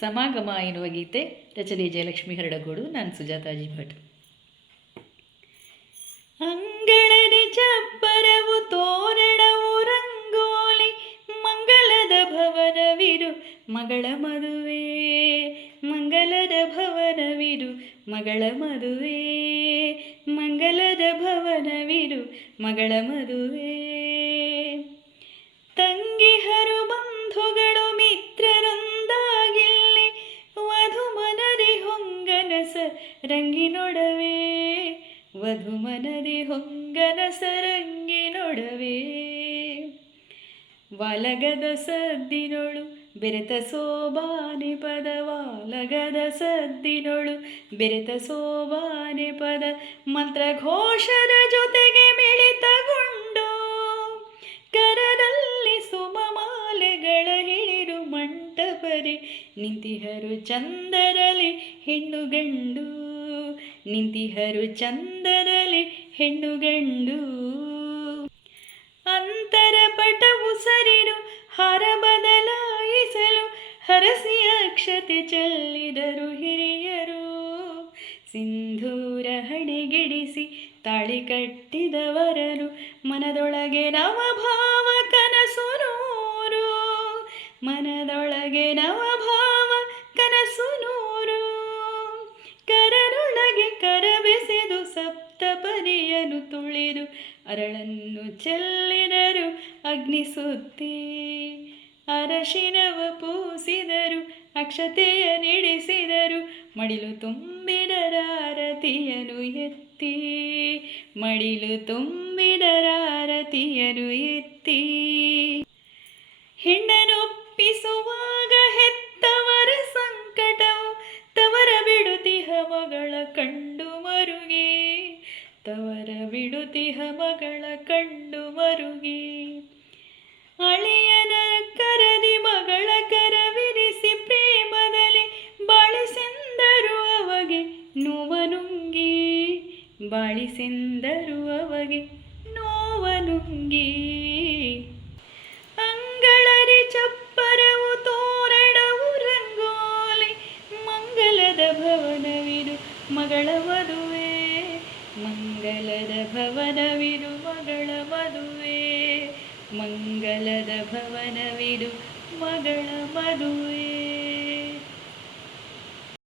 ಸಮಾಗಮ ಎನ್ನುವ ಗೀತೆ ರಚನೆ ಜಯಲಕ್ಷ್ಮಿ ಹರಡಗೋಡು. ನಾನು ಸುಜಾತಾಜಿ ಭಟ್. ಅಂಗಳದ ಚಪ್ಪರವು ತೋರಣವು ರಂಗೋಲಿ, ಮಂಗಲದ ಭವನವಿರು ಮಗಳ ಮದುವೆ, ಮಂಗಲದ ಭವನವಿರು ಮಗಳ ಮದುವೆ, ಮಂಗಲದ ಭವನವಿರು ಮಗಳ ಮದುವೆ. ತಂಗಿಹರು ಬಂಧುಗಳು ಮಿತ್ರರೊಂದಾಗಿಲ್ಲಿ, ವಧುಮನದಿ ಹೊಂಗನಸ ರಂಗಿನೊಡವೆ, ವಧುಮನದಿ ಹೊಂಗನಸ ರಂಗಿನೊಡವೆ. ವಾಲಗದ ಸದ್ದಿನೊಳು ಬೆರೆತ ಸೋಬಾನೆ ಪದ, ವಾಲಗದ ಸದ್ದಿನೊಳು ಬೆರೆತ ಸೋಬಾನೆ ಪದ, ಮಂತ್ರಘೋಷದ ಜೊತೆಗೆ ಮಿಳಿತಗೊಂಡು ಕರದಲ್ಲಿ ಸುಮಮಾಲೆಗಳ ಹಿಡಿದು ಮಂಟಪರಿ ನಿಂತಿಹರು ಚಂದರಲ್ಲಿ ಹೆಣ್ಣು ಗಂಡು, ನಿಂತಿಹರು ಚಂದರಲ್ಲಿ ಹೆಣ್ಣು ಗಂಡು. ಅಂತರ ಪಟವು ಸರಿದು ಹಾರ ಬದಲಾಯಿಸಲು ಹರಸಿ ಅಕ್ಷತೆ ಚೆಲ್ಲಿದರು ಹಿರಿಯರು, ಸಿಂಧೂರ ಹಣೆಗಿಡಿಸಿ ತಾಳಿ ಕಟ್ಟಿದವರರು, ಮನದೊಳಗೆ ನವಭಾವ ಕನಸು ನೂರು, ಮನದೊಳಗೆ ನವಭಾವ ಕನಸು ನೂರು. ಕರನೊಳಗೆ ಕರಬೆಸೆದು ಸಪ್ತಪದಿಯನ್ನು ತುಳಿದು ಅರಳನ್ನು ಚೆಲ್ಲಿದರು ಅಗ್ನಿ ಸುತ್ತಿ, ಅರಶಿನವ ಪೂಸಿದರು ಅಕ್ಷತೆಯ ನಿಡಿಸಿದರು, ಮಡಿಲು ತುಂಬಿದರಾರತಿಯನು ಎತ್ತಿ, ಮಡಿಲು ತುಂಬಿದರಾರತಿಯನು ಎತ್ತಿ. ಹೆಣ್ಣನೊಪ್ಪಿಸುವಾಗ ಹೆತ್ತವರ ಸಂಕಟವು ತವರ ಬಿಡುತಿಹ ಮಗಳ ಕಂಡು ಮರುಗಿ, ತವರ ಬಿಡುತಿಹ ಮಗಳ ಕಂಡು ಮರುಗಿ. ಅಳಿಯನ ಕರದಿ ಮಗಳ ಕರವಿರಿಸಿ ಪ್ರೇಮದಲ್ಲಿ ಬಾಳಿಸೆಂದರು ಅವಗೆ ನೋವನುಂಗಿ, ಬಾಳಿಸೆಂದರು ಅವಗೆ ನೋವನುಂಗಿ. ಅಂಗಳರಿ ಚಪ್ಪರವು ತೋರಣವು ರಂಗೋಲಿ, ಮಂಗಲದ ಭವನವಿದು ಮಗಳ ಮದುವೆ, ಮಂಗಲದ ಭವನವಿದು ಮಗಳ ಮದುವೆ, ಮಂಗಲದ ಭವನವಿದು ಮಗಳ ಮದುವೆ.